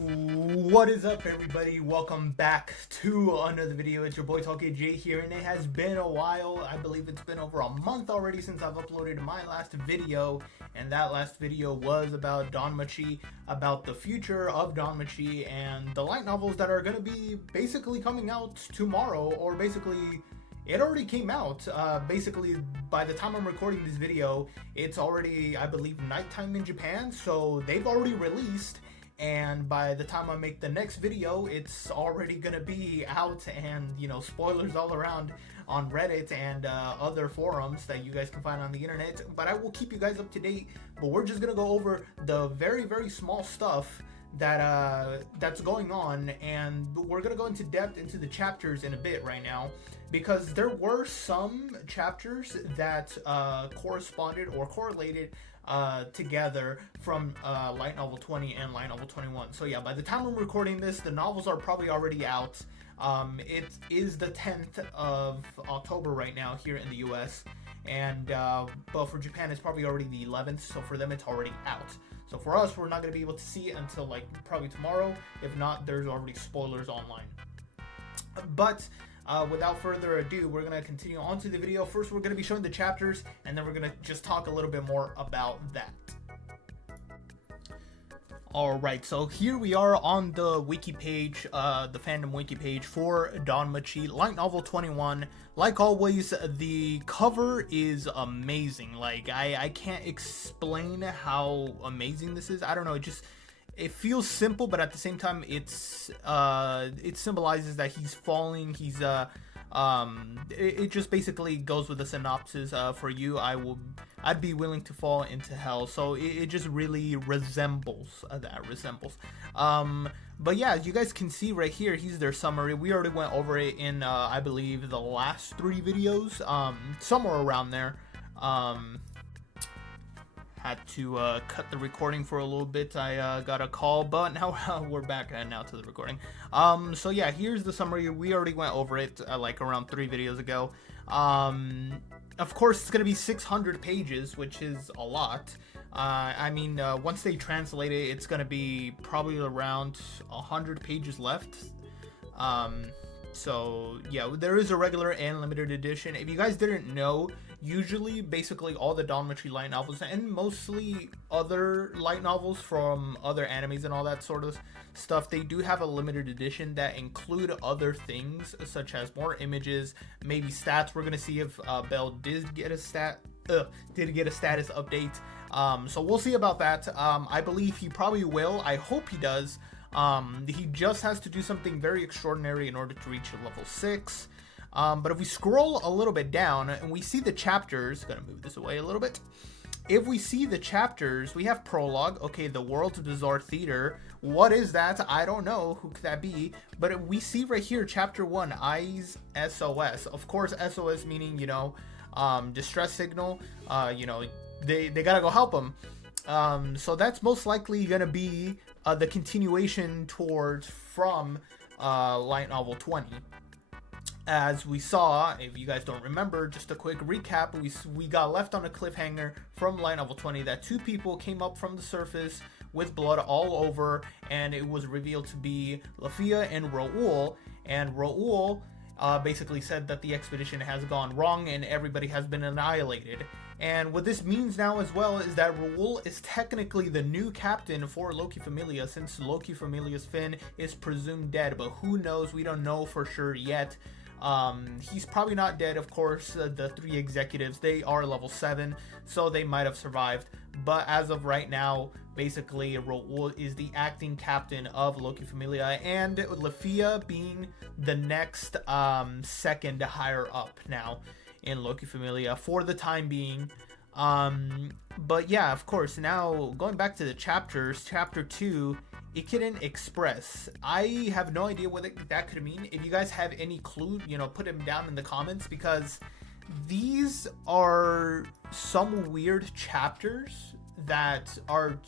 What is up, everybody? Welcome back to another video. It's your boy Talkie J here, and it has been a while. I believe it's been over a month already since I've uploaded my last video, and that last video was about Danmachi, about the future of Danmachi and the light novels that are going to be basically coming out tomorrow, or basically it already came out. Basically, by the time I'm recording this video, it's already, I believe, nighttime in Japan, so they've already released. And by the time I make the next video, it's already gonna be out, and spoilers all around on Reddit and other forums that you guys can find on the internet. But I will keep you guys up to date. But we're just gonna go over the very small stuff that that's going on, and we're gonna go into depth into the chapters in a bit right now, because there were some chapters that corresponded or correlated together from light novel 20 and light novel 21. So yeah, by the time I'm recording this, the novels are probably already out. It is the 10th of October right now here in the US, and but for Japan it's probably already the 11th, so for them it's already out. So for us, we're not going to be able to see it until like probably tomorrow. If not, there's already spoilers online. But without further ado, we're going to continue on to the video. First, we're going to be showing the chapters, and then we're going to just talk a little bit more about that. Alright, so here we are on the wiki page, the fandom wiki page for Danmachi, light novel 21. Like always, the cover is amazing. Like, I can't explain how amazing this is. I don't know, it feels simple, but at the same time, it symbolizes that he's falling. It just basically goes with the synopsis. For you, I'd be willing to fall into hell. So it just really resembles that. But yeah, as you guys can see right here, here's their summary. We already went over it in I believe the last 3 videos, somewhere around there. Had to cut the recording for a little bit. I got a call, but now we're back now to the recording. So yeah, here's the summary. We already went over it like around 3 videos ago. Of course, it's gonna be 600 pages, which is a lot. I mean, once they translate it, it's gonna be probably around 100 pages left. So yeah, there is a regular and limited edition. If you guys didn't know, usually basically all the Danmachi light novels and mostly other light novels from other animes and all that sort of stuff, they do have a limited edition that include other things such as more images, maybe stats. We're gonna see if Bell did get a status update. So we'll see about that. I believe he probably will. I hope he does. He just has to do something very extraordinary in order to reach level 6. But if we scroll a little bit down and we see the chapters, gonna move this away a little bit. If we see the chapters, we have prologue. Okay, the world's bizarre theater. What is that? I don't know. Who could that be? But we see right here, chapter 1, Eyes SOS. Of course, SOS meaning, distress signal. They gotta go help him. So that's most likely gonna be the continuation from light novel 20. As we saw, if you guys don't remember, just a quick recap, we got left on a cliffhanger from light novel 20 that 2 people came up from the surface with blood all over, and it was revealed to be Leafia and Raoul. And Raoul basically said that the expedition has gone wrong and everybody has been annihilated. And what this means now as well is that Raoul is technically the new captain for Loki Familia, since Loki Familia's Finn is presumed dead, but who knows? We don't know for sure yet. He's probably not dead. Of course, the 3 executives, they are level 7, so they might have survived. But as of right now, basically, Raoul is the acting captain of Loki Familia, and Leafia being the next second higher up now in Loki Familia for the time being. But yeah, of course, now going back to the chapters, chapter 2, Ikiden Express. I have no idea what that could mean. If you guys have any clue, put them down in the comments, because these are some weird chapters that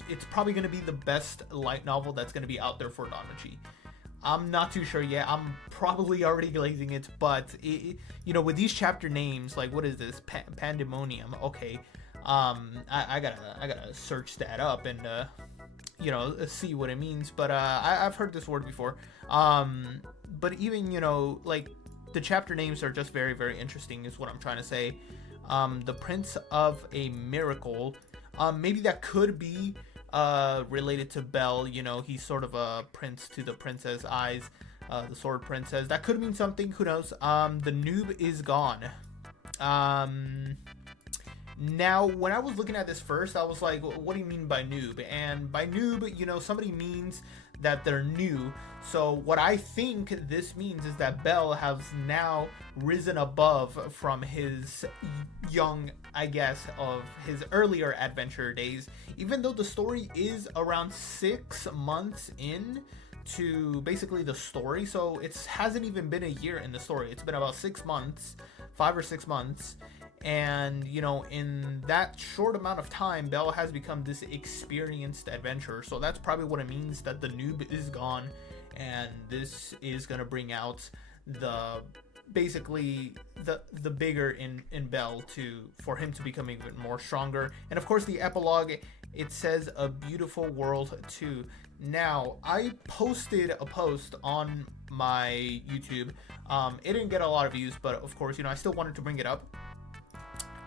it's probably going to be the best light novel that's going to be out there for Danmachi. I'm not too sure yet. I'm probably already glazing it, but with these chapter names, like, what is this? Pandemonium. Okay. I gotta search that up, and see what it means. But I've heard this word before. But even, like, the chapter names are just very, very interesting is what I'm trying to say. The Prince of a Miracle. Maybe that could be related to Belle. He's sort of a prince to the princess eyes, the sword princess. That could mean something. Who knows? The noob is gone. Now, when I was looking at this first, I was like, what do you mean by noob? And by noob, somebody means that they're new. So what I think this means is that Belle has now risen above from his young, I guess, of his earlier adventure days. Even though the story is around 6 months in to basically the story. So it hasn't even been a year in the story. It's been about 6 months, 5 or 6 months. And, in that short amount of time, Belle has become this experienced adventurer. So that's probably what it means that the noob is gone. And this is going to bring out basically the bigger in Belle for him to become even more stronger. And of course, the epilogue, it says a beautiful world too. Now, I posted a post on my YouTube. It didn't get a lot of views, but of course, I still wanted to bring it up.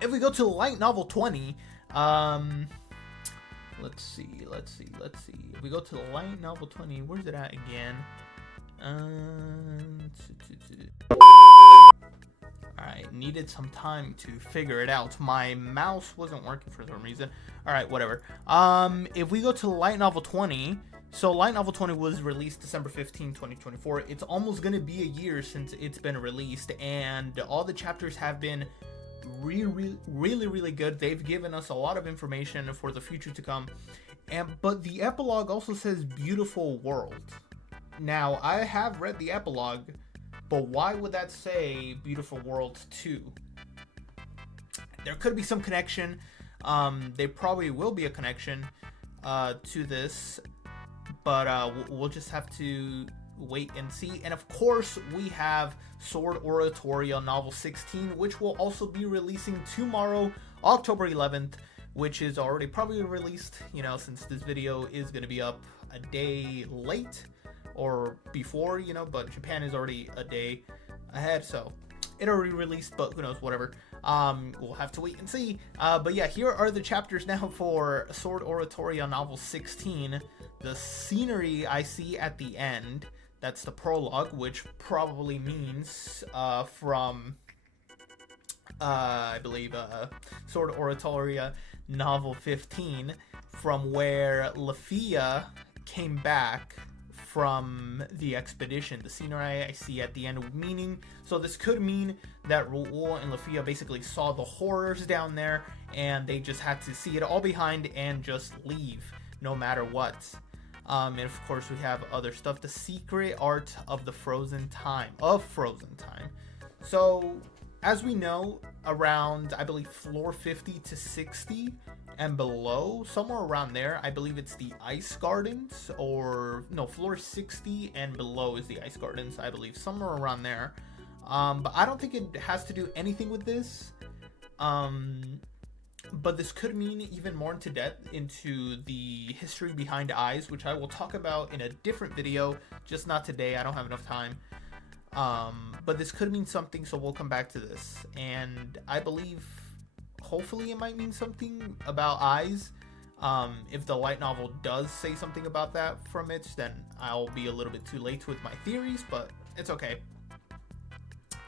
If we go to light novel 20, let's see. If we go to light novel 20, where's it at again? Alright, needed some time to figure it out. My mouse wasn't working for some reason. Alright, whatever. If we go to light novel 20, so light novel 20 was released December 15, 2024. It's almost going to be a year since it's been released, and all the chapters have been really good. They've given us a lot of information for the future to come, but the epilogue also says beautiful world. Now, I have read the epilogue, but why would that say beautiful world 2? There could be some connection. There probably will be a connection to this, but we'll just have to wait and see. And of course, we have Sword Oratoria Novel 16, which will also be releasing tomorrow, October 11th, which is already probably released, since this video is going to be up a day late or before, but Japan is already a day ahead, so it already released, but who knows, whatever. We'll have to wait and see. But yeah, here are the chapters now for Sword Oratoria Novel 16. The scenery I see at the end, that's the prologue, which probably means from, I believe, Sword Oratoria Novel 15, from where Lafia came back from the expedition. The scenery I see at the end, meaning, so this could mean that Ru'ul and Lafia basically saw the horrors down there, and they just had to see it all behind and just leave, no matter what. And of course, we have other stuff. The secret art of the frozen time. So, as we know, around, I believe, floor 50 to 60 and below, somewhere around there, I believe it's the ice gardens, or no, floor 60 and below is the ice gardens, I believe, somewhere around there. But I don't think it has to do anything with this. But this could mean even more into depth into the history behind eyes, which I will talk about in a different video, just not today. I don't have enough time. But this could mean something, so we'll come back to this. And I believe, hopefully, it might mean something about eyes. If the light novel does say something about that from it, then I'll be a little bit too late with my theories, but it's okay.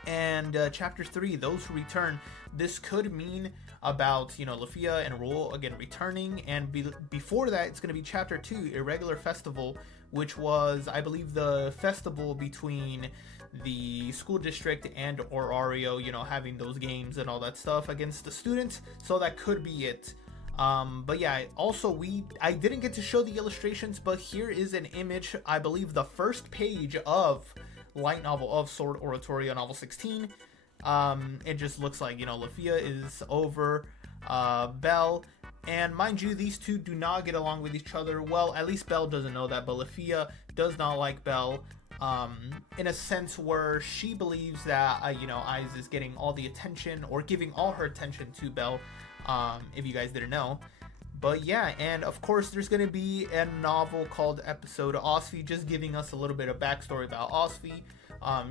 And chapter 3, those who return. This could mean about, Lafia and Ru'ul again returning, and before that, it's going to be chapter 2, Irregular Festival, which was, I believe, the festival between the school district and Orario, having those games and all that stuff against the students. So that could be it. But yeah, also I didn't get to show the illustrations, but here is an image, I believe the first page of light novel of Sword Oratoria Novel 16. It just looks like, Lafia is over Belle, and mind you, these two do not get along with each other. Well, at least Belle doesn't know that, but Lafia does not like Belle, in a sense where she believes that, Eyes is getting all the attention, or giving all her attention to Belle, if you guys didn't know. But yeah, and of course there's going to be a novel called Episode Osfi, just giving us a little bit of backstory about Osfi.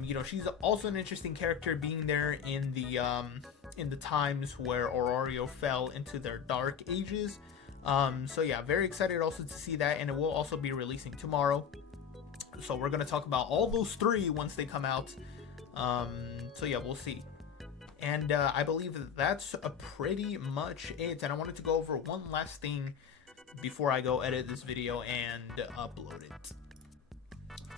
You know, she's also an interesting character, being there in the times where Ororio fell into their dark ages. So yeah, very excited also to see that, and it will also be releasing tomorrow. So we're gonna talk about all those three once they come out. So yeah, we'll see. And I believe that's pretty much it. And I wanted to go over one last thing before I go edit this video and upload it.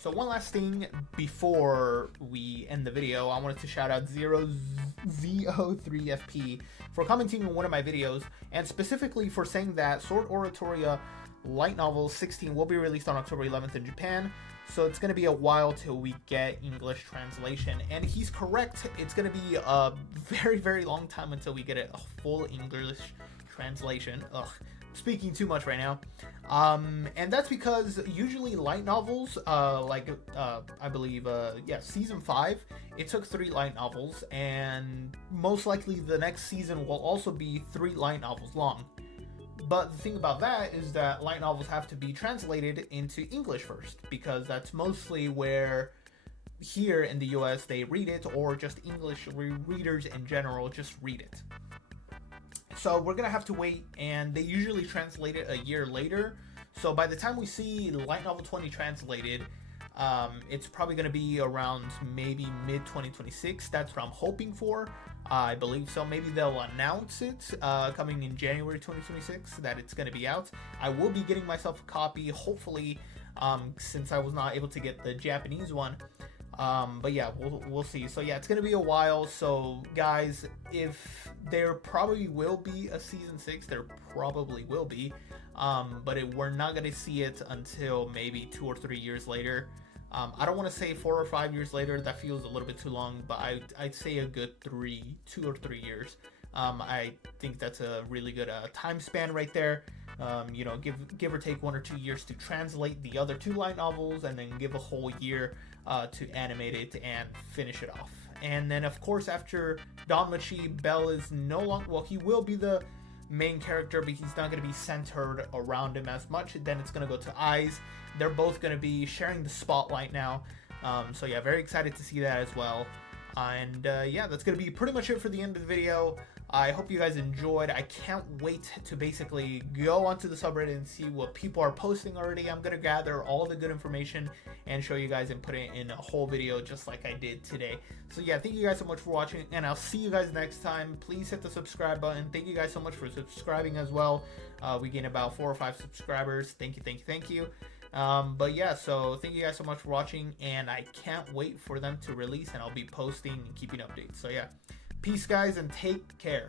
So one last thing before we end the video, I wanted to shout out ZO3FP for commenting on one of my videos, and specifically for saying that Sword Oratoria Light Novel 16 will be released on October 11th in Japan. So it's going to be a while till we get English translation. And he's correct. It's going to be a very, very long time until we get a full English translation. Ugh, speaking too much right now. And that's because usually light novels, I believe, season 5, it took 3 light novels. And most likely the next season will also be 3 light novels long. But the thing about that is that light novels have to be translated into English first, because that's mostly where here in the US they read it, or just English readers in general just read it. So we're gonna have to wait, and they usually translate it a year later. So by the time we see Light Novel 20 translated, it's probably gonna be around maybe mid 2026. That's what I'm hoping for. I believe so. Maybe they'll announce it coming in January 2026 that it's going to be out. I will be getting myself a copy, hopefully, since I was not able to get the Japanese one. But yeah, we'll see. So yeah, it's going to be a while. So guys, if there probably will be a season 6, there probably will be. But we're not going to see it until maybe 2 or 3 years later. I don't want to say 4 or 5 years later. That feels a little bit too long, but I'd say a good 2 or 3 years. I think that's a really good time span right there. You know, give or take 1 or 2 years to translate the other 2 light novels, and then give a whole year to animate it and finish it off. And then, of course, after Danmachi, Bell is no longer, well, he will be the main character, but he's not going to be centered around him as much. Then it's going to go to Eyes. They're both going to be sharing the spotlight now. So yeah, very excited to see that as well. And yeah, that's going to be pretty much it for the end of the video. I hope you guys enjoyed. I can't wait to basically go onto the subreddit and see what people are posting already. I'm going to gather all the good information and show you guys and put it in a whole video just like I did today. So yeah, thank you guys so much for watching, and I'll see you guys next time. Please hit the subscribe button. Thank you guys so much for subscribing as well. We gained about 4 or 5 subscribers. Thank you. But yeah, so thank you guys so much for watching, and I can't wait for them to release, and I'll be posting and keeping updates. So yeah, peace guys, and take care.